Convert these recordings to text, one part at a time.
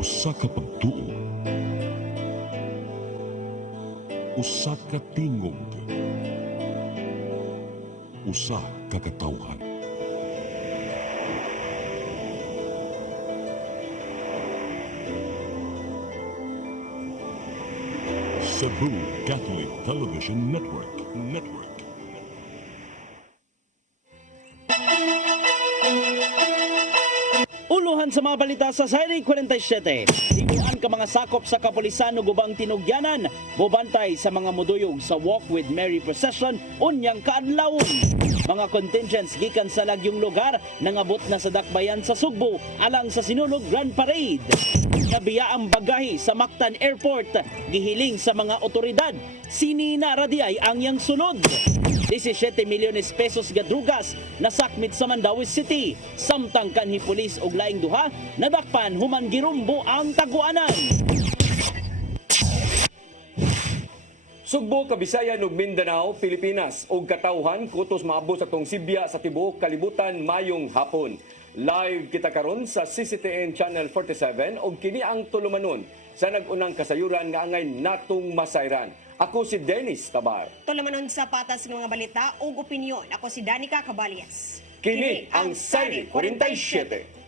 Usa ka pagtuo, usa ka tingog, usa ka katawhan. Cebu Catholic Television Network. Uluhan sa mga balita sa Sayri 47. Libuan ka mga sakop sa kapulisan ug ubang tinugyanan mobantay sa mga moduyog sa Walk with Mary procession unyang kaadlawon. Mga contingents gikan sa lagyong lugar nangabot na sa dakbayan sa Sugbo alang sa sinulog Grand Parade. Nabiya ang bagahe sa Mactan Airport, gihiling sa mga otoridad. Sini na radiay ang yang sunod. 17 milyones pesos gadrugas nasakmit sa Mandawi City. Samtang kanhi pulis og laing duha, nadakpan human girumbo ang taguanan. Sugbo, Kabisayan ug Mindanao, Pilipinas ug katawhan kutos maabot sa tong Sibya sa tibuok kalibutan mayong hapon. Live kita karon sa CCTN Channel 47 ug kini ang tulumanon sa nag-unang kasayuran nga angay natong masayran. Ako si Dennis Tabar. Tulumanon sa patas ng mga balita ug opinyon. Ako si Danica Cabalias. Kini ang Sayri 47.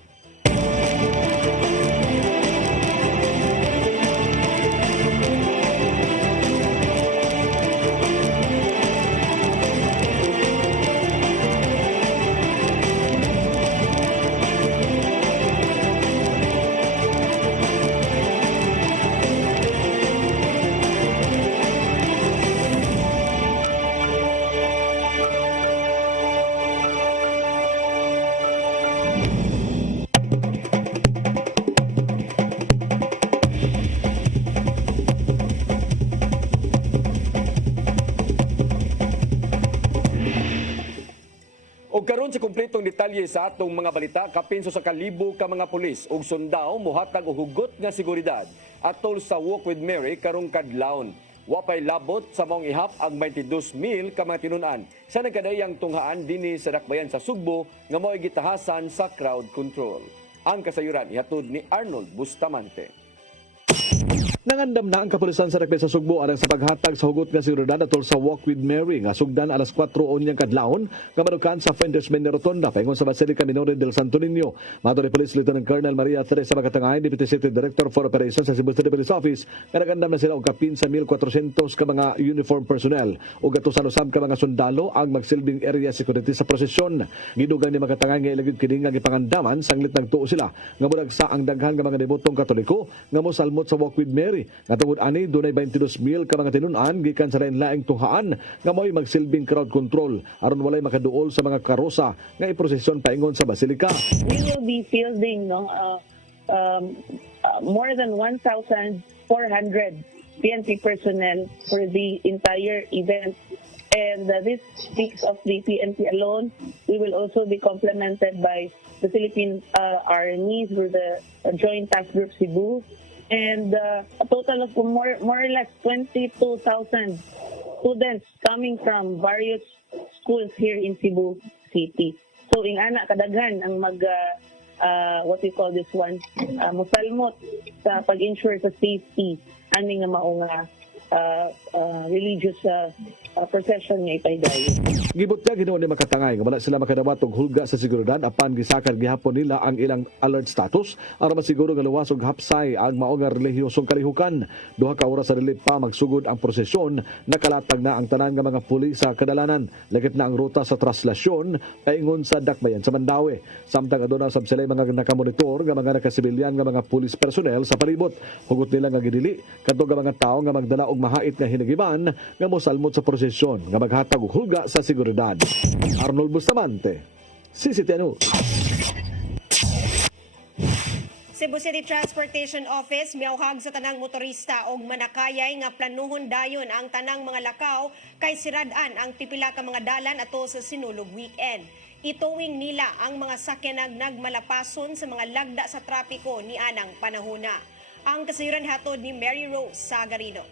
Og karon sa kumpletong detalye sa atong mga balita, kapinso sa kalibo ka mga pulis ug sundao mohatag og hugot nga seguridad atol sa Walk with Mary karong kadlawon. Wapay labot sa maong ihap ang 22,000 ka mga tinun-an sa nagkadayang tunghaan dinhi sa dakbayan sa Sugbo nga mao'y gitahasan sa crowd control. Ang kasayuran ihatod ni Arnold Bustamante. Nangandam na ang kapulisan sa Dakbayan sa Sugbo alang sa paghatag sa hugot nga seguridad atol sa Walk with Mary nga sugdan alas 4 onyang kadlawon nga madukan sa Fenders Mene Rotonda paingon sa Basilica Minore del Santo Niño. Mato ni Police Lieutenant Colonel Maria Teresa Magatangay, Deputy City Director for Operations sa Cebu City Police Office, nga nagandam na sila og kapin sa 1,400 ka mga uniform personnel ug atusan usab ka mga sundalo ang magsilbing area security sa prosesyon. Gidugang ni Magatangay nga ilagid kini nga gipangandaman sanglit nagtuo sila nga murag sa ang daghan nga mga debotong Katoliko nga mosalmot sa Walk with Mary. Nga tungod ani dunay 22,000 ka mga tinun-an gikan sa lain-laing tunghaan nga mo'y magsilbing crowd control aron walay makaduol sa mga karosa nga iprosesyon paingon sa Basilica. We will be fielding more than 1,400 PNP personnel for the entire event. And this speaks of the PNP alone. We will also be complemented by the Philippine Army through the Joint Task Group Cebu. And a total of more or less 22,000 students coming from various schools here in Cebu City. So, ingana kadaghan ang what we call this one, musalmot sa pag-ensure sa safety ani nga mao nga religious procession nga ipaydayon. Gibutya Ginoo ni Makatangay nga wala sila makadawat og hulga sa seguridad apan gisakad gihapon nila ang ilang alert status aron masiguro nga luwas og hapsay ang mao nga relihiyosong kalihukan. Duha ka oras sa relay pa magsugod ang prosesyon, nakalatag na ang tanan nga mga pulis sa kadalanan. Lagit na ang ruta sa traslasyon paingon sa dakbayan sa Mandawi. Samtang aduna sab sila mga nakamonitor nga mga nakasibilyan nga mga pulis personnel sa palibot. Hugot nila nga gidili kadto nga mga tawo nga magdala og mahait nga hinagiban nga mosalmot sa prosesyon nga maghatag og hulga sa seguridad. Arnold Bustamante, CCTN. Cebu City Transportation Office miawhag sa tanang motorista og manakayay nga planuhon dayon ang tanang mga lakaw kay sirad-an ang pipila ka mga dalan atol sa sinulog weekend. Ituwing nila ang mga sakyanang nagmalapason sa mga lagda sa trapiko ni anang panahona. Ang kasayuran hatod ni Mary Rose Sagarino.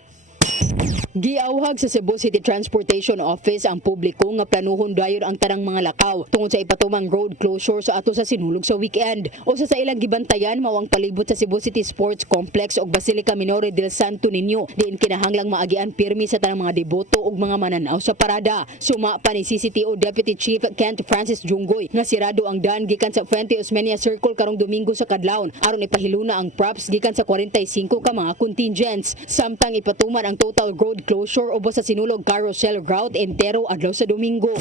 Giawhag sa Cebu City Transportation Office ang publiko nga planuhon dayon ang tanang mga lakaw tungod sa ipatumang road closure sa ato sa sinulog sa weekend. O sa ilang gibantayan mao ang palibot sa Cebu City Sports Complex ug Basilica Minore del Santo Niño diin kinahanglang maagian pirmi sa tanang mga deboto ug mga mananaw sa parada. Suma pa ni CCTO Deputy Chief Kent Francis Junggoy nga sirado ang daan gikan sa Fuente Osmeña Circle karong Domingo sa kadlawon aron ipahiluna ang props gikan sa 45 ka mga contingents. Samtang ipatuman ang total road closure ubos sa sinulog carousel route entero adlaw sa Domingo.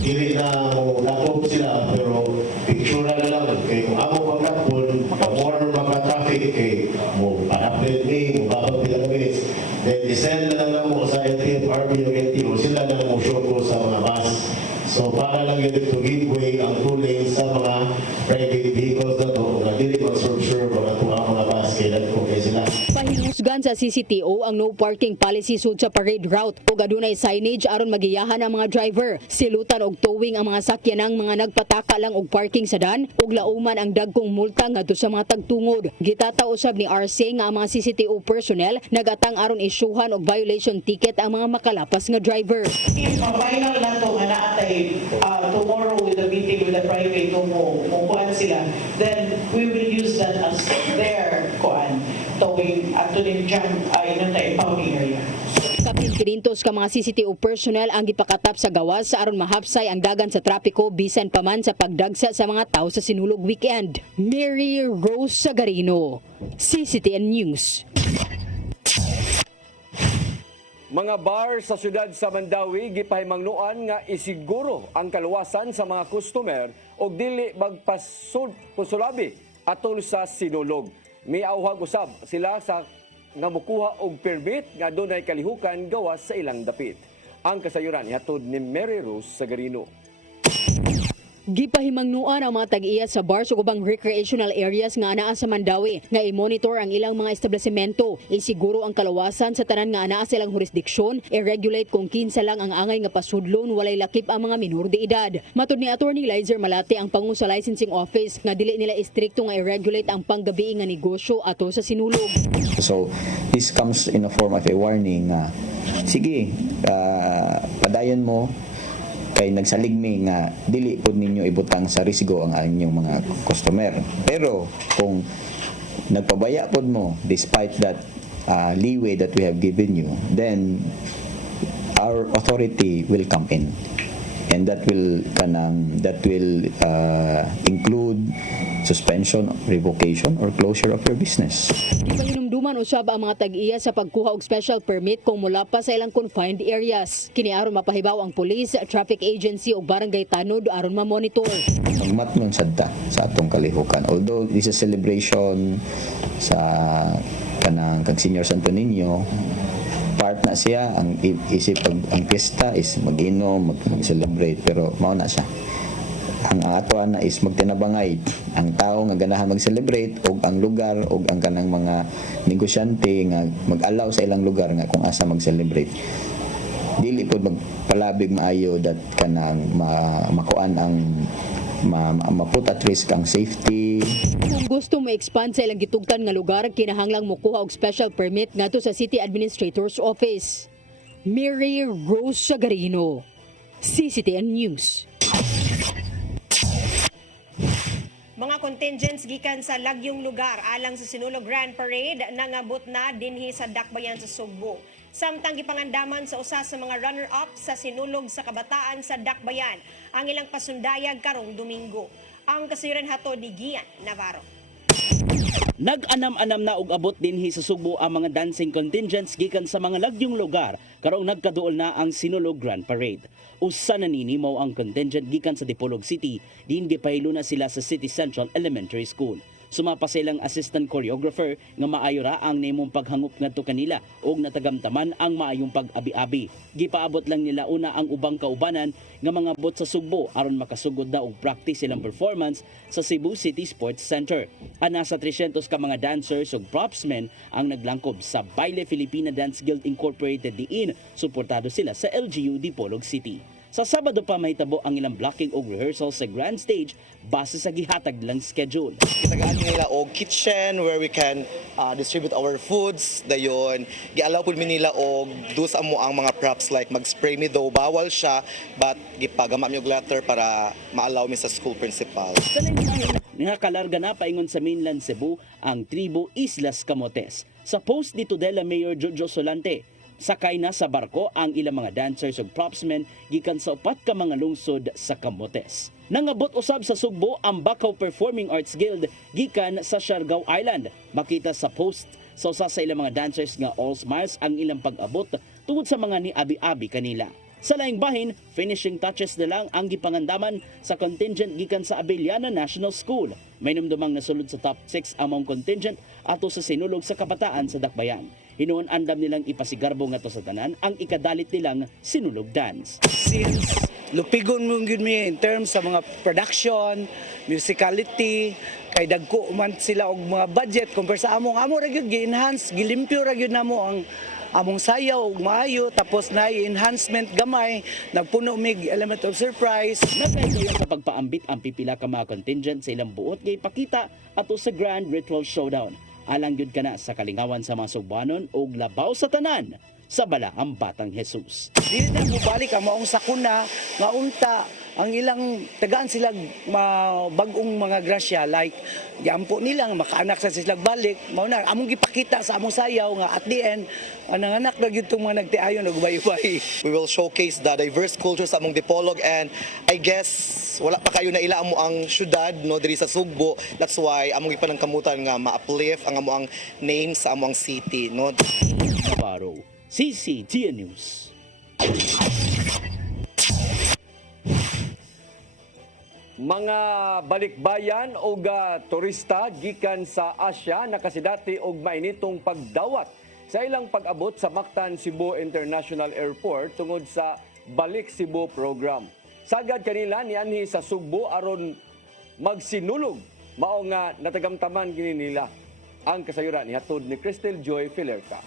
Dili na mo dakop sila pero picture na lang kay kung amo pagdakpon more maka-traffic kay mo pa-update me mo babag nila minutes then descend na lang mo sa LTFRB o LTO sila na mo show ko sa mga bus so para lang yun to give way ang two lanes sa mga private vehicles na to na dili mag-sure mga tuwa mga bus kailan ko kay sila. Pahinusgan sa CCTO ang no parking policy sud sa parade route ug adunay signage aron magiyahan ang mga driver. Silutan og towing ang mga sakyanang mga nagpataka lang og parking sa dan ug lauman ang dagkong multa ngadto sa mga tagtungod. Gitataw usab ni RC nga ang mga CCTO personnel nagatang aron isyuhan og violation ticket ang mga makalapas nga driver. If final na to nga naatay tomorrow with the meeting with the private mo kuan sila, then we will use that as their kuan towing at to the jam inantay impounding area. Kapin 500 ka mga CCTO personnel ang gipakatap sa gawas aron mahapsay ang dagan sa trapiko bisan pa man sa pagdagsa sa mga tao sa sinulog weekend. Mary Rose Sagarino, CCTN News. Mga bar sa syudad sa Mandawi gipahimangnuan nga isiguro ang kaluwasan sa mga customer og dili magpasulabi atol sa sinulog. Miauhag usab sila sa nga mukuha og permit nga dunay kalihukan gawas sa ilang dapit. Ang kasayuran ihatod ni Mary Rose Sagarino. Gipahimangnuan ang mga tag-iya sa bars ug ubang recreational areas nga anaa sa Mandawi nga i-monitor ang ilang mga establishmento, isiguro ang kalawasan sa tanan nga anaa sa ilang jurisdiksyon, i-regulate kung kinsa lang ang angay nga pasudlon walay lakip ang mga minor de edad. Matud ni Attorney Lizer Malate ang pangu sa licensing office nga dili nila istrikto nga i-regulate ang panggabi nga negosyo ato sa sinulog. So this comes in a form of a warning nga sige, padayon mo kay nagsaligmi nga dili pud ninyo ibutang sa risgo ang inyong mga customer. Pero kung nagpabaya pud mo despite that leeway that we have given you, then our authority will come in. And that will include suspension, revocation, or closure of your business. Gipahinumduman usab ang mga tag-iya sa pagkuha og special permit kung mula pa sa ilang confined areas. Kini aron mapahibaw ang police, traffic agency ug barangay tanod aron ma-monitor. Magmatnon sadta sa atong kalihukan. Although this is a celebration sa kanang kag Senior Santo Niño, part na siya ang isip ang piyesta is mag-inom, mag-celebrate, pero mao na siya. Ang ato na is magtinabangay ang tao nga ganahan mag-celebrate og ang lugar og ang kanang mga negosyante nga mag-allow sa ilang lugar nga kung asa mag-celebrate. Dili pod magpalabig maayo that kanang makuan ang maput at risk ang safety. Kung gusto mo expand sa ilang gitugtan nga lugar, kinahanglang mokuha og special permit ngadto sa City Administrator's Office. Mary Rose Sagarino, CCTN News. Mga contingents gikan sa lagyong lugar alang sa sinulog Grand Parade nangabot na dinhi sa Dakbayan sa Sugbo. Samtang gipangandaman sa usa sa mga runner-up sa sinulog sa kabataan sa Dakbayan ang ilang pasundayag karong Domingo. Ang kasayuran hatod ni Gian Navarro. Nag-anam-anam na og abot dinhi sa Sugbo ang mga dancing contingents gikan sa mga lagyong lugar karong nagkaduol na ang sinulog Grand Parade. Usa na nini mao ang contingent gikan sa Dipolog City, diin gipahilo na sila sa City Central Elementary School. Sumapa silang assistant choreographer nga maayo ra ang nimong paghangup ngadto kanila og natagamtaman ang maayong pag-abi-abi. Gipaabot lang nila una ang ubang kaubanan nga mga bot sa Sugbo aron makasugod na og practice silang performance sa Cebu City Sports Center. Ana sa 300 ka mga dancers ug propsmen ang naglangkob sa Baile Filipina Dance Guild Incorporated diin suportado sila sa LGU Dipolog City. Sa Sabado pa mahitabo ang ilang blocking o rehearsal sa grand stage base sa gihatag lang schedule. Tagaan nila og kitchen where we can distribute our foods. Dayon, gialaw pud mi nila og dus amo ang mga props like mag-spray me though bawal siya but gipagama mi og letter para maalaw mi sa school principal. Sa nangyahin, nakalarga na paingon sa mainland Cebu ang tribo Islas Camotes. Sa post dito dela Mayor Jojo Solante, sakay na sa barko ang ilang mga dancers ug propsmen gikan sa upat ka mga lungsod sa Camotes. Nangabot usab sa Sugbo ang Bacau Performing Arts Guild gikan sa Siargao Island. Makita sa post sa usa sa ilang mga dancers nga all smiles ang ilang pag-abot tungod sa mga niabi-abi kanila. Sa laing bahin, finishing touches na lang ang gipangandaman sa contingent gikan sa Abellana National School. May numdumang nasulod sa top 6 among contingent ato sa sinulog sa kabataan sa Dakbayan. Hinuon andam nilang ipasigarbo nga to sa tanan ang ikadalit nilang sinulog dance. Since lupigon mo gyud mi in terms sa mga production, musicality, kay dagko man sila og mga budget compare sa amo ra gyud gi-enhance, gilimpyo ra gyud namo ang among sayaw og maayo tapos na enhancement gamay nagpuno mig element of surprise. Nagkaigayon sa pagpaambit ang pipila ka mga contingent sa ilang buot kay pakita ato sa Grand Ritual Showdown. Alang gyud kana sa kalingawan sa mga Sugbanon og labaw sa tanan sa bala ang Batang Jesus. Dili na mo balik ang maong sakuna nga unta ang ilang tagaan sila bagong mga grasya like giampo nila nga makaanak sa sila balik mao na among gipakita sa among sayaw nga at the end nanganak na gyud tong mga nagtiayon og ubay-ubay. We will showcase the diverse cultures among Dipolog and I guess wala pa kayo na ila amo ang syudad no diri sa Sugbo. That's why among gipanangkamutan nga ma-uplift ang amo ang name sa amo ang city no. Navarro, CCTN News. Mga balikbayan o turista gikan sa Asya nakasidati og mainitong pagdawat sa ilang pag-abot sa Mactan Cebu International Airport tungod sa Balik Cebu program. Sagad kanila nianhi sa Sugbo aron magsinulog mao nga natagamtaman kini nila. Ang kasayuran ni hatod ni Crystal Joy Filerca.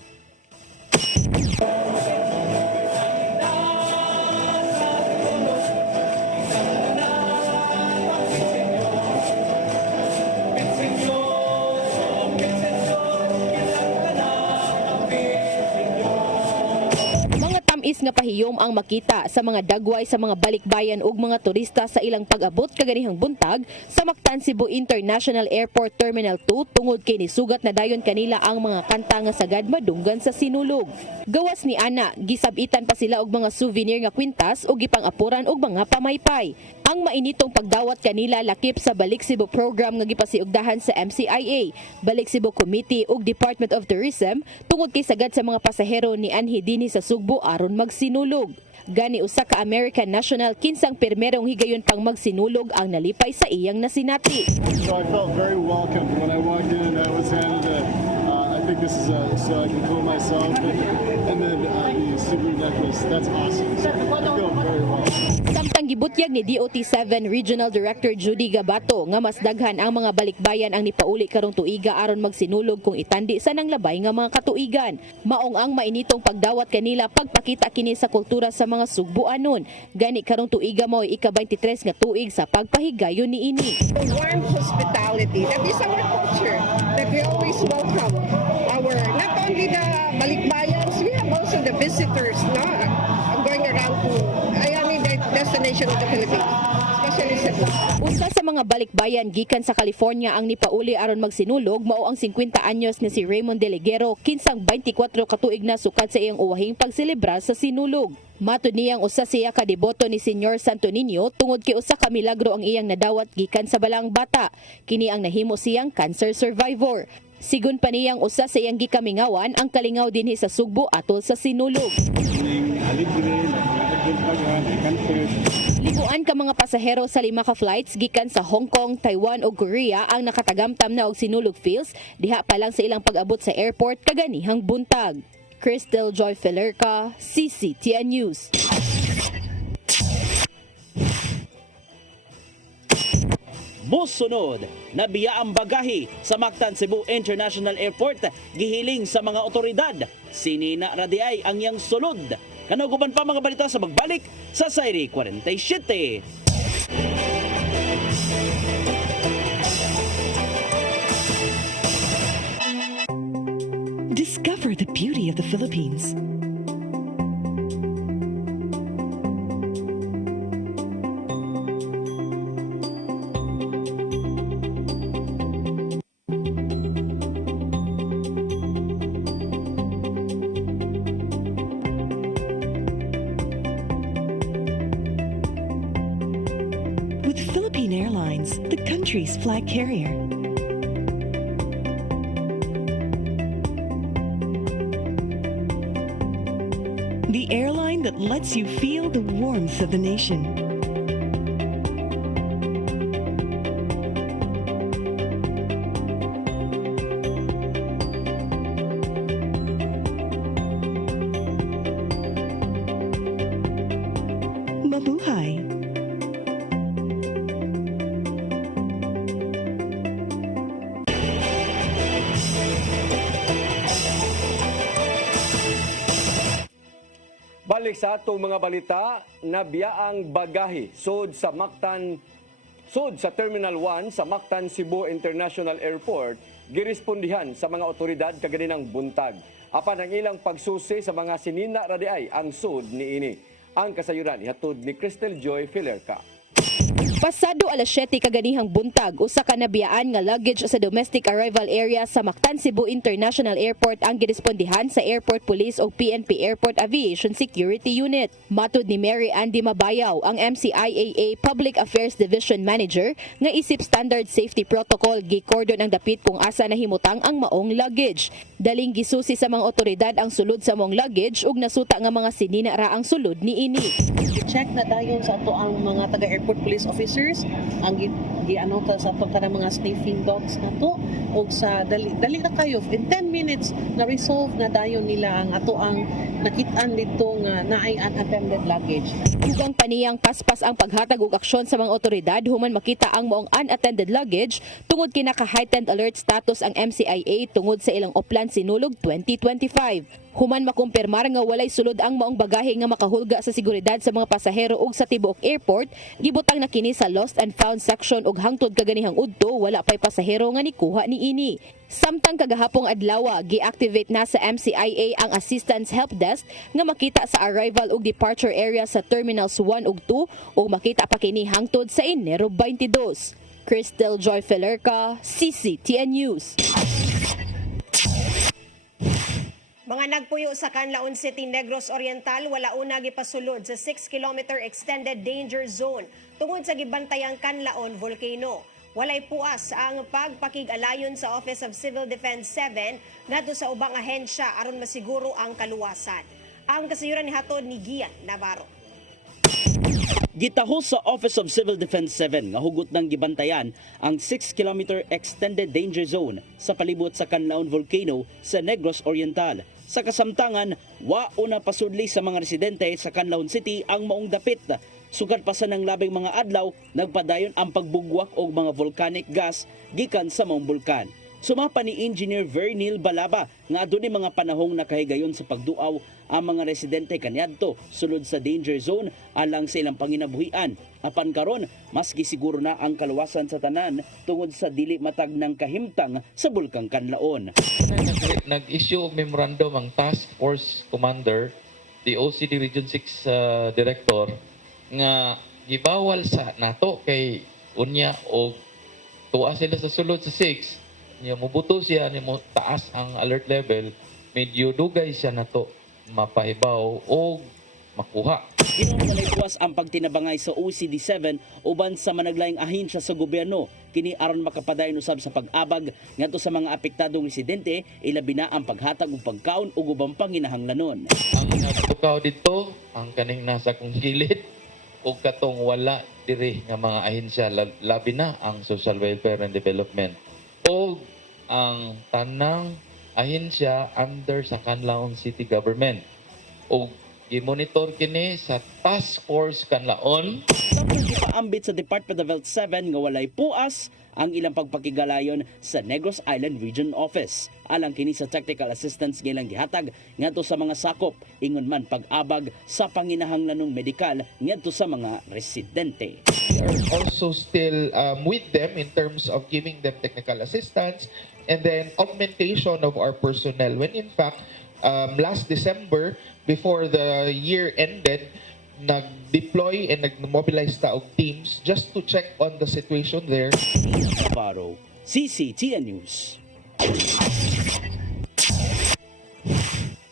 Is nga pahiyom ang makita sa mga dagway sa mga balikbayan ug mga turista sa ilang pag-abot kaganihang buntag sa Mactan Cebu International Airport Terminal 2 tungod kay nisugat na dayon kanila ang mga kanta nga sagad madunggan sa sinulog. Gawas ni ana, gisabitan pa sila og mga souvenir nga kwintas ug gipang-apuran og mga pamaypay. Ang mainitong pagdawat kanila lakip sa Balik Cebu program nga gipasiugdahan sa MCIA, Balik Cebu Committee ug Department of Tourism tungod kay sagad sa mga pasahero ni anhi dinhi sa Sugbo aron magsinulog. Gani usa ka American national kinsang permerong higayon pang magsinulog ang nalipay sa iyang nasinati. So I felt very welcome when I walked in. I was handed I think this is so I can cool myself and then the Subaru necklace. That's awesome. So I feel very well. Samtang gibutyag ni DOT7 Regional Director Judy Gabato nga mas daghan ang mga balikbayan ang nipauli karong tuiga aron magsinulog kung itandi sa nanglabay nga mga katuigan. Maong ang mainitong pagdawat kanila pagpakita kini sa kultura sa mga Sugboanon. Gani karong tuiga mo ika-23 nga tuig sa pagpahigayon niini. Warm hospitality. That is our culture. That we always welcome our not only the balikbayans, we have also the visitors. No, I'm going around to destination of the Philippines, especially Cebu. Usa sa mga balikbayan gikan sa California ang nipauli aron magsinulog mao ang 50 anyos nga si Raymond Deligero kinsang 24 katuig na sukad sa iyang uwahing pagselebrar sa sinulog. Matud niyang usa siya ka deboto ni Senyor Santo Niño tungod kay usa ka milagro ang iyang nadawat gikan sa balang bata. Kini ang nahimo siyang cancer survivor. Sigun pa niyang usa sa iyang gikamingawan ang kalingaw dinhi sa Sugbo atol sa sinulog. Libuan ka mga pasahero sa 5 ka flights gikan sa Hong Kong, Taiwan ug Korea ang nakatagamtam na og sinulog feels diha pa lang sa ilang pag-abot sa airport kaganihang buntag. Crystal Joy Filerca, CCTN News. Mosunod, nabiya ang bagahe sa Mactan Cebu International Airport gihiling sa mga otoridad. Sinina radiay ang yang sulod Kanaguban pa mga balita sa magbalik sa Sayri 47. Discover the beauty of the Philippines. With Philippine Airlines, the country's flag carrier. The airline that lets you feel the warmth of the nation. Mabuhay. Balik sa atong mga balita, nabiyaang bagahe sud sa Terminal 1 sa Mactan Cebu International Airport girespondihan sa mga otoridad kaganinang buntag. Apan ang ilang pagsusi sa mga sinina radiay ang sud niini. Ang kasayuran ihatod ni Cristel Joy Filerca. Pasado alas 7 kaganihang buntag, usa ka nabiyaan nga luggage sa domestic arrival area sa Mactan Cebu International Airport ang girespondihan sa Airport Police o PNP Airport Aviation Security Unit. Matud ni Mary Andy Mabayaw, ang MCIAA Public Affairs Division Manager, nga isip standard safety protocol gikordon ang dapit kung asa nahimutang ang maong luggage. Daling gisusi sa mga otoridad ang sulod sa maong luggage ug nasuta nga mga sinina ra ang sulod niini. Check na dayon sa ato ang mga taga-airport police officers ang giano ta sa ato kanang mga sniffing dogs nato ug sa dali na kayo in 10 minutes na resolve na dayon nila ang ato ang nakit-an dito nga naay unattended luggage. Dugang paniyang paspas ang paghatag og aksyon sa mga otoridad human makita ang maong unattended luggage tungod kinaka-heightened alert status ang MCIA tungod sa ilang oplan sinulog 2025. Human makumpirmar nga walay sulod ang maong bagahe nga makahulga sa seguridad sa mga pasahero ug sa tibuok airport, gibutang na kini sa lost and found section ug hangtod kaganihang udto wala pay pasahero nga nikuha niini. Samtang kagahapong adlaw gi-activate na sa MCIA ang Assistance Help Desk nga makita sa arrival ug departure area sa Terminals 1 ug 2 ug makita pa kini hangtod sa Enero 22. Cristel Joy Filerca, CCTN News. Mga nagpuyo sa Canlaon City, Negros Oriental, wala una gipasulod sa 6-kilometer extended danger zone tungod sa gibantayang Canlaon Volcano. Walay puas ang pagpakig-alayon sa Office of Civil Defense 7 ngadto sa ubang ahensya aron masiguro ang kaluwasan. Ang kasayuran ni hatod ni Gian Navarro. Gitaho sa Office of Civil Defense 7 nga hugot ng gibantayan ang 6-kilometer extended danger zone sa palibot sa Canlaon Volcano sa Negros Oriental. Sa kasamtangan, wa una pasudli sa mga residente sa Canlaon City ang maong dapit. Sugad pa sa ng labing mga adlaw, nagpadayon ang pagbugwak og mga volcanic gas gikan sa maong bulkan. Sumapa ni Engineer Vernil Balaba nga adunay mga panahong nakahigayon sa pagduaw ang mga residente kaniadto sulod sa danger zone alang sa ilang panginabuhian. Apan karon, mas gisiguro na ang kaluwasan sa tanan tungod sa dili matag ng kahimtang sa bulkang Canlaon. Nag-issue og memorandum ang Task Force Commander, the OCD Region 6 Director, nga gibawal sa nato kay unya og tuwa sila sa sulod sa 6. Niya mubuto siya, niya mo taas ang alert level, medyo dugay siya nato mapaibaw o makuha. Walay puwas ang pagtinabangay sa OCD-7 uban sa managlaing ahensya sa gobyerno. Kini aron makapadayon usab sa pag-abag ngadto sa mga apektadong residente, ilabi na ang paghatag og pagkaon ug ubang panginahanglanon. Ang nagtukaw dito, ang kaning nasa kong gilid, o katong wala diri nga mga ahensya, labi na ang Social Welfare and Development. O ang tanang ahensya under sa Canlaon City Government. O i-monitor kini sa Task Force Canlaon. Tapos ipaambit sa Department of Health 7 nga walay puas ang ilang pagpakigalayon sa Negros Island Region Office. Alang kini sa technical assistance nga ilang gihatag ngadto sa mga sakop, ingon man pag-abag sa panginahanglanong medikal ngadto sa mga residente. We are also still with them in terms of giving them technical assistance and then augmentation of our personnel. When in fact, last December, before the year ended, nag-deploy and nag-mobilize taog teams just to check on the situation there. Navarro, CCTN News.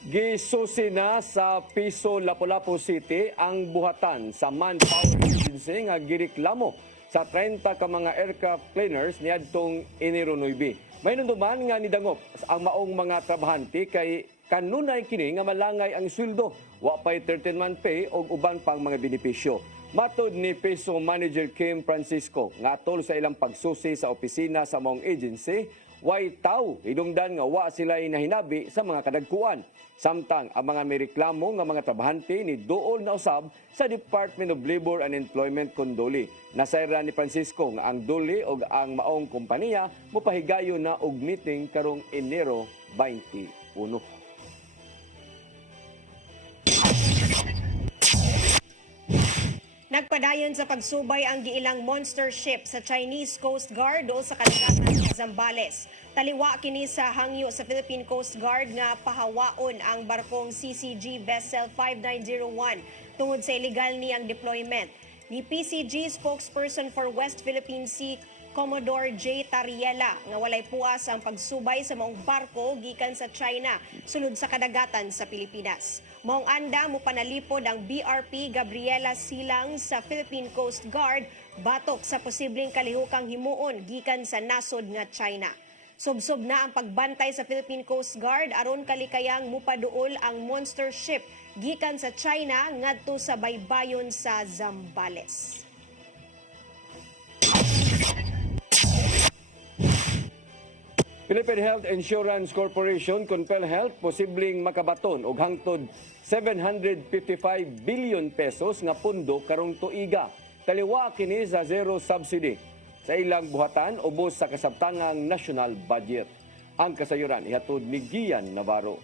Gisusi na sa Piso Lapu-Lapu City ang buhatan sa Manpower Agency nga gireklamo sa 30 ka mga aircraft cleaners niadtong Enero 9. May nunduman nga nidangop ang maong mga trabahante kay kanunay kini nga malangay ang sweldo, wa pay 13-month pay o uban pang mga benepisyo. Matod ni Piso Manager Kim Francisco nga atol sa ilang pagsusi sa opisina sa maong agency, way taw idungdan nga wa sila nahinabi sa mga kadagkuan. Samtang ang mga mireklamo nga mga trabahante ni duol na usab sa Department of Labor and Employment kun duli. Nasayra ni Francisco nga ang duli og ang maong kompanya mopahigayon na og meeting karong Enero 21. Nagpadayon sa pagsubay ang giilang monster ship sa Chinese Coast Guard o sa kadagatan sa Zambales. Taliwa kini sa hangyo sa Philippine Coast Guard nga pahawaon ang barkong CCG Vessel 5901 tungod sa illegal niyang deployment. Ni PCG spokesperson for West Philippine Sea Commodore J. Tariela nga walay puas ang pagsubay sa maong barko gikan sa China sulod sa kadagatan sa Pilipinas. Maong anda mo panalipod ang BRP Gabriela Silang sa Philippine Coast Guard batok sa posibleng kalihukang himuon gikan sa nasod nga China. Subsob na ang pagbantay sa Philippine Coast Guard aron kalikayang mupaduol ang monster ship gikan sa China ngadto sa baybayon sa Zambales. Philippine Health Insurance Corporation kun PhilHealth posibleng makabaton og hangtod 755 billion pesos nga pundo karong tuiga. Taliwa kini sa zero subsidy sa ilang buhatan ubos sa kasabtangang national budget. Ang kasayuran ihatod ni Gian Navarro.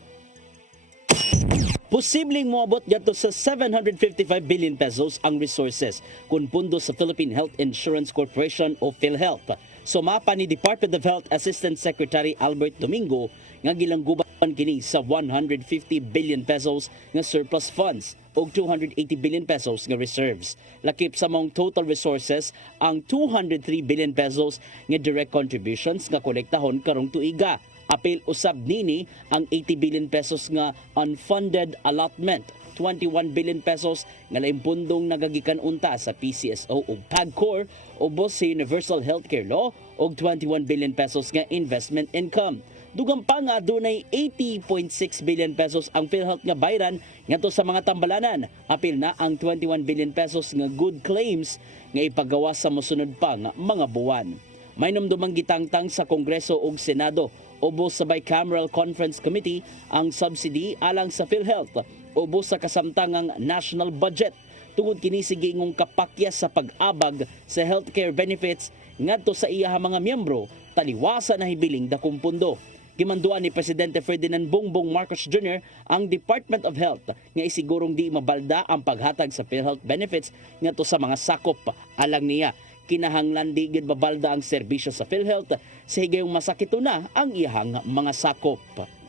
Posibleng moabot gadto sa 755 billion pesos ang resources kun pundo sa Philippine Health Insurance Corporation o PhilHealth. Sumapa ni Department of Health Assistant Secretary Albert Domingo nga gilangguban kini sa 150 billion pesos nga surplus funds o 280 billion pesos nga reserves. Lakip sa mong total resources ang 203 billion pesos nga direct contributions nga kolektahon karong tuiga. Apil usab nini ang 80 billion pesos nga unfunded allotment, 21 billion pesos nga laing pundong nagagikan unta sa PCSO ug PAGCOR ubos sa Universal Healthcare Law ug 21 billion pesos nga investment income. Dugang pa nga dunay 80.6 billion pesos ang PhilHealth nga bayran ngadto sa mga tambalanan. Apil na ang 21 billion pesos nga good claims nga ipagawa sa mosunod pa nga mga buwan. May numdumang gitangtang sa Kongreso ug Senado ubos sa Bicameral Conference Committee ang subsidy alang sa PhilHealth ubos sa kasamtangang national budget. Tungod kini sige ingong kapakyas sa pag-abag sa healthcare benefits ngadto sa iya mga miyembro, taliwasan na hibiling dakong pundo. Gimanduan ni Presidente Ferdinand Bongbong Marcos Jr. ang Department of Health nga isigurong di mabalda ang paghatag sa PhilHealth benefits ngadto sa mga sakop. Alang niya, kinahanglan di gid mabalda ang serbisyo sa PhilHealth sa higayong masakito na ang iyang mga sakop.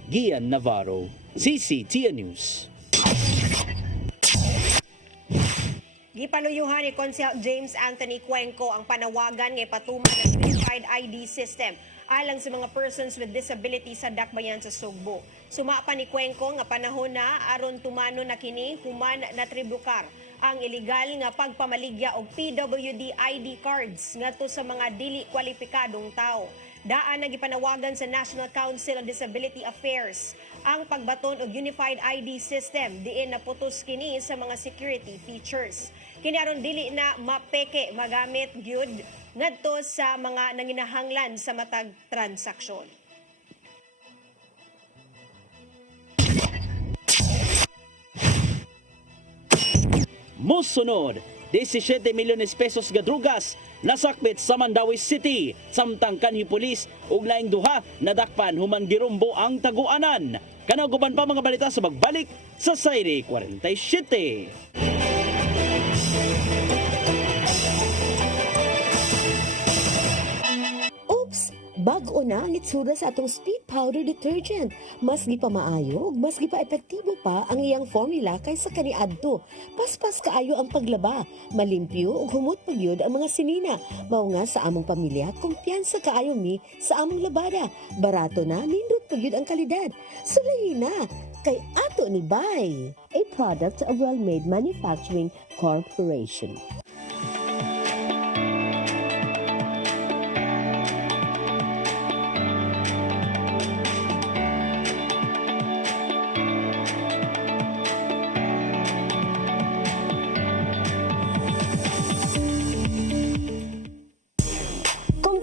Gian Navarro, CCTN News. Gipaluyuhan ni Konsehal James Anthony Cuenco ang panawagan nga ipatuman ng Unified ID System alang sa mga persons with disability sa Dakbayan sa Sugbo. Sumapa ni Cuenco nga panahon na aron tumano na kini human na tribukar ang illegal nga pagpamaligya og PWD ID cards ngadto sa mga dili kwalipikadong tao. Daan na gipanawagan sa National Council on Disability Affairs ang pagbaton og Unified ID System diin naputos kini sa mga security features. Kini aron dili na mapeke magamit gyud ngadto sa mga nanginahanglan sa matag transaksyon. Mosunod 17 milyones pesos gadrugas nasakbit sa Mandawi City. Samtang kanhi pulis ug laing duha nadakpan human girumbo ang taguanan. Kanaw guban pa mga balita sa magbalik sa Sayri 47. Oops! Bag-o na ang itsura sa atong speed powder detergent. Mas gi pa maayo ug mas gi pa epektibo pa ang iyang formula kaysa kaniadto. Paspas kaayo ang paglaba, malimpyo ug humot pagyud ang mga sinina. Mao nga sa among pamilya, kumpiyansa kaayo mi sa among labada. Barato na, nindot pagyud ang kalidad. Sulayin na kay ato ni Bay, a product of Well-Made Manufacturing Corporation.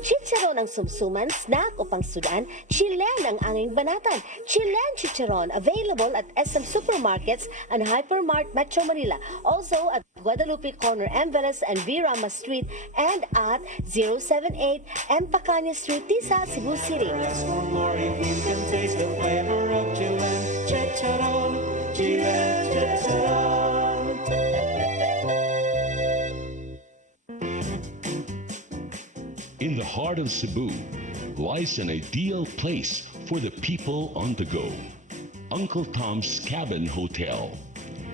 Chicharon ang sumsuman, snack o pangsudan, Chilen ang anging banatan. Chilen Chicharon available at SM Supermarkets and Hypermart Metro Manila. Also at Guadalupe Corner, Enveles and V. Rama Street and at 078 M. Pacanya Street, Tisa, Cebu City. In the heart of Cebu lies an ideal place for the people on the go. Uncle Tom's Cabin Hotel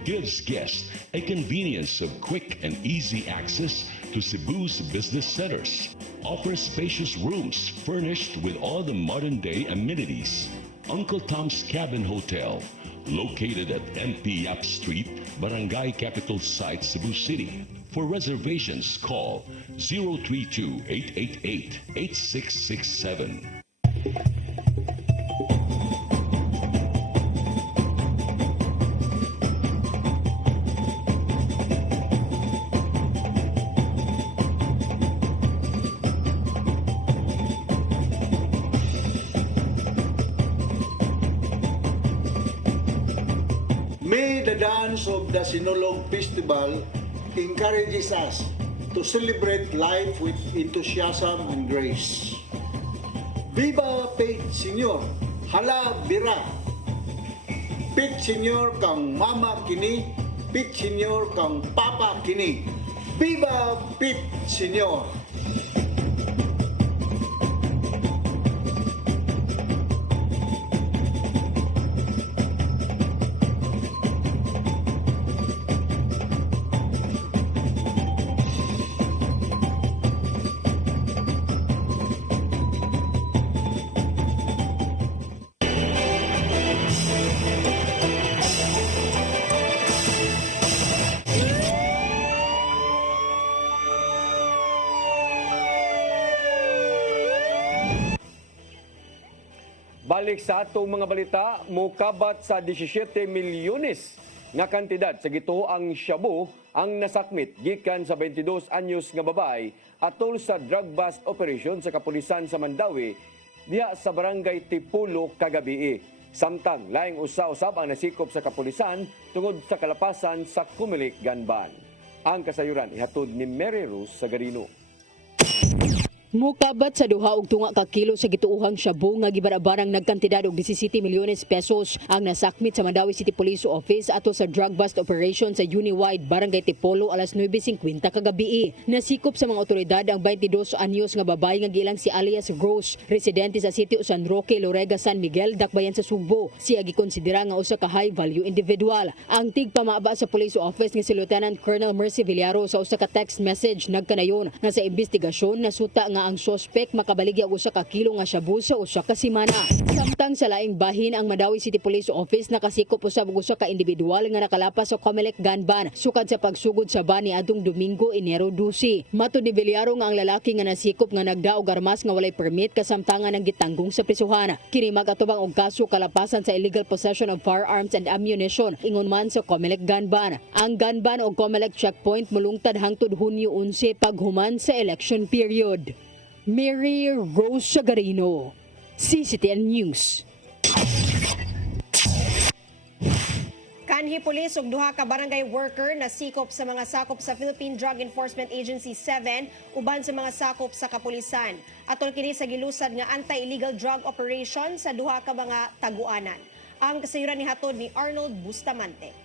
gives guests a convenience of quick and easy access to Cebu's business centers. Offers spacious rooms furnished with all the modern-day amenities. Uncle Tom's Cabin Hotel, located at MP Yap Street, Barangay Capital Site, Cebu City. For reservations, call 032-888-8667. May the dance of the Sinulog Festival encourages us to celebrate life with enthusiasm and grace. Viva Pete Senior! Hala Bira! Pete Senior kang mama kini, Pete Senior kang papa kini. Viva Pete Senior! Balik sa atong mga balita, mukabat sa 17 milyones nga kantidad sa gituoang shabu ang nasakmit gikan sa 22 anyos nga babay atol sa drug bust operation sa kapulisan sa Mandawi diha sa barangay Tipulo kagabi. Samtang laing usa-usab ang nasikop sa kapulisan tungod sa kalapasan sa Kumilik, Ganban. Ang kasayuran ihatod ni Mary Rose Sagarino. Mukabat sa duha og tunga ka kilo sa gituuhang shabu nga gibarabarang nagkantidad og 17 milyones pesos ang nasakmit sa Mandawi City Police Office ato sa drug bust operation sa Uniwide Barangay Tipolo alas 9:50 kagabi. Nasikop sa mga otoridad ang 22 anyos nga babay nga gilang si alias Gross, residente sa City of San Roque, Lorega, San Miguel, Dakbayan sa Subo. Siya gikonsidera nga usa ka high value individual. Ang tigpamaaba sa police office nga si Lieutenant Colonel Mercy Villaro sa usa ka text message nagkanayon nga sa investigasyon nasuta nga ang suspect makabaligya og usa ka kilo nga shabu sa usa ka semana. Samtang sa laing bahin ang Mandawi City Police Office nakasikop usab og usa ka individual nga nakalapas sa Comelec, Ganban sukad sa pagsugod sa bani adtong Domingo, Enero 12. Matud ni Villaro nga ang lalaki nga nasikop nga nagdaog armas nga walay permit kasamtangan ang gitanggong sa prisuhan. Kini magatubang og kaso kalapasan sa illegal possession of firearms and ammunition ingon man sa Comelec, Ganban. Ang Ganban og Comelec checkpoint mulungtad hangtod Hunyo 11 paghuman sa election period. Mary Rose Sagarino, CCTN News. kanhi pulis ug duha ka barangay worker na sikop sa mga sakop sa Philippine Drug Enforcement Agency 7 uban sa mga sakop sa kapulisan. Atol kini sa gilusad nga anti-illegal drug operation sa duha ka mga taguanan. Ang kasayuran ni hatod ni Arnold Bustamante.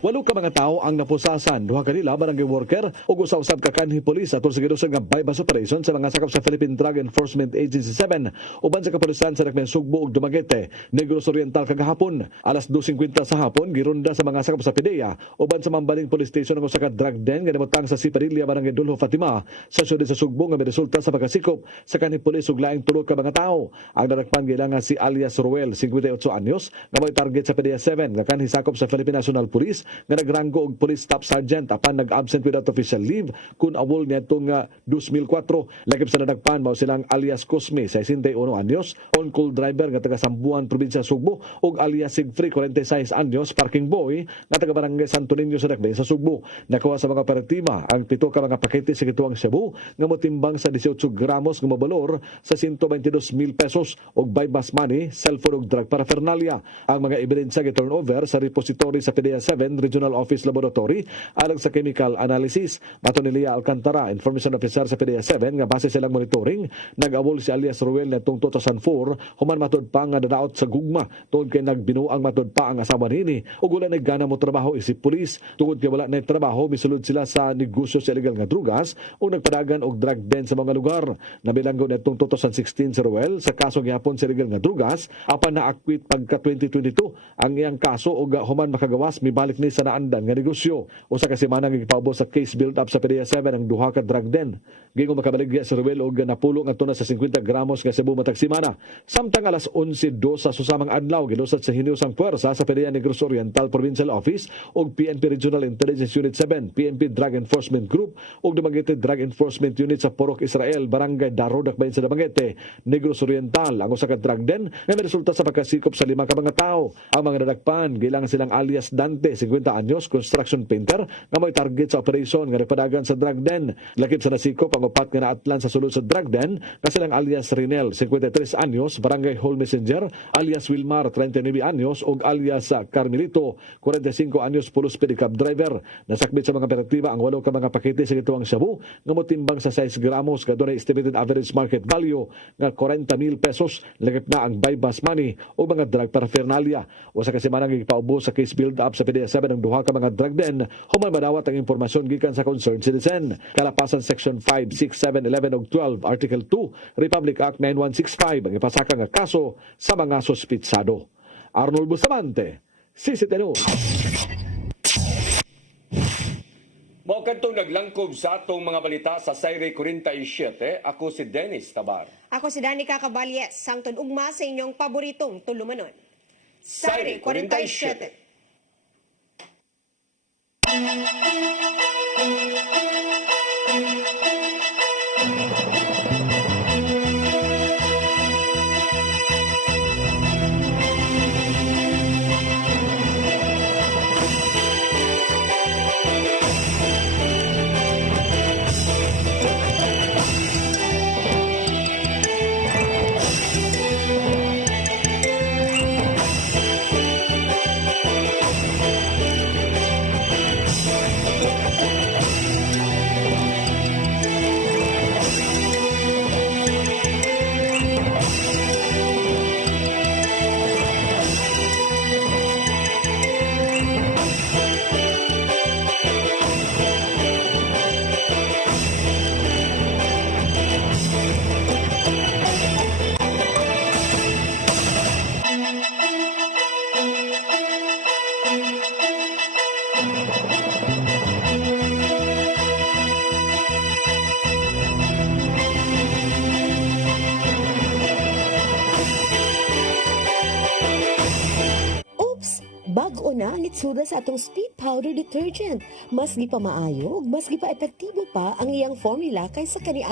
8 ka mga tao ang napusasan, duha kanila barangay worker ug usa-usab ka kanhi pulis atol sa gilusad nga bypass operation sa mga sakop sa Philippine Drug Enforcement Agency 7 uban sa kapulisan sa Dakbayan Sugbo ug Dumaguete, Negros Oriental kagahapon. Alas 2:50 sa hapon gironda sa mga sakop sa PDEA uban sa Mambaling Police Station ang usa ka drug den nga nimutang sa Siparilla barangay Dulho Fatima sa siyudad sa Sugbo nga resulta sa pagkasikop sa kanhi pulis ug laing 3 ka mga tao. Ang nadakpan gilangan si alias Ruel, 58 anyos, nga may target sa PDEA 7 nga kanhi sakop sa Philippine National Police nga nagranggo og police staff sergeant apan nag-absent without official leave kun awol niadtong 2004. Lakip sa nadagpan mao silang alias Cosme, 61 anyos, on-call driver nga taga Sambuan, probinsya Sugbo, ug alias Sigfrey, 46 anyos, parking boy nga taga barangay Santo Niño sa Dakbayan sa Sugbo. Nakuha sa mga operatiba ang 7 ka mga pakete sa gituang Cebu nga motimbang sa 18 gramos nga mabalor sa 122,000 pesos ug bypass money, cellphone ug drug paraphernalia. Ang mga ebidensya gi-turnover sa repository sa PDEA 7 Regional Office Laboratory alang sa chemical analysis. Mato ni Lia Alcantara, information officer sa PDEA 7, nga base silang monitoring, nag-awol si alias Ruel netong 2004 human matud pa nga dadaot sa gugma tungod kay nagbinuang matud pa ang asawa nini ug wala nagana mo trabaho isip pulis. Tungod kay wala na trabaho, misulod sila sa negosyo sa illegal nga drugas ug nagpadagan og drug den sa mga lugar. Nabilanggo netong 2016 si Ruel sa kaso gihapon sa illegal nga drugas apan na-acquit pagka 2022 ang iyang kaso ug human makagawas mibalik ni sa naandan nga negosyo. Usa ka semana nga gipaubos sa case build up sa PDEA 7 ang duha ka drug den. Gingon makabaligya si Ruel og napulo nga tuna sa 50 gramos nga Cebu matag semana. Samtang alas 11:02 sa susamang adlaw gilusad sa hiniusang puwersa sa PDEA Negros Oriental Provincial Office ug PNP Regional Intelligence Unit 7, PNP Drug Enforcement Group ug Dumaguete Drug Enforcement Unit sa Porok Israel, Barangay Daro, Dakbayan sa Dumaguete, Negros Oriental ang usa ka drug den nga resulta sa pagkasikop sa 5 ka mga tao. Ang mga nadakpan gilang silang alias Dante, 50 anyos, construction painter nga may target sa operation nga nagpadagan sa drug den. Lakip sa nasikop ang upat nga naatlan sa sulod sa drug den nga silang alias Rinel, 53 anyos, Barangay Hall Messenger, alias Wilmar, 39 anyos ug alias Carmelito, 45 anyos, Pulos pedicab driver. Nasakbit sa mga operatiba ang 8 ka mga pakete sa gituang Cebu nga motimbang sa 6 gramos nga dunay estimated average market value nga 40,000 pesos. Lakip na ang bypass money o mga drug paraphernalia. Usa ka semana nga gipaubos sa case build up sa PDEA 7 ang duha ka mga drug den human madawat ang impormasyon gikan sa concerned citizen. Kalapasan Section 5, 6, 7, 11 ug 12 Article 2 Republic Act 9165 ang ipasaka nga kaso sa mga sospitsado. Arnold Bustamante, CCTV News. Mao kadtong naglangkob sa atong mga balita sa Sayre 47. Ako si Dennis Tabar. Ako si Danica Caballes, sangtod ugma sa inyong paboritong tulumanon. Sayre 47. Bag-o na ang itsura sa atong Speed Powder Detergent. Mas gi pa maayo ug mas gi pa epektibo pa ang iyang formula kaysa kani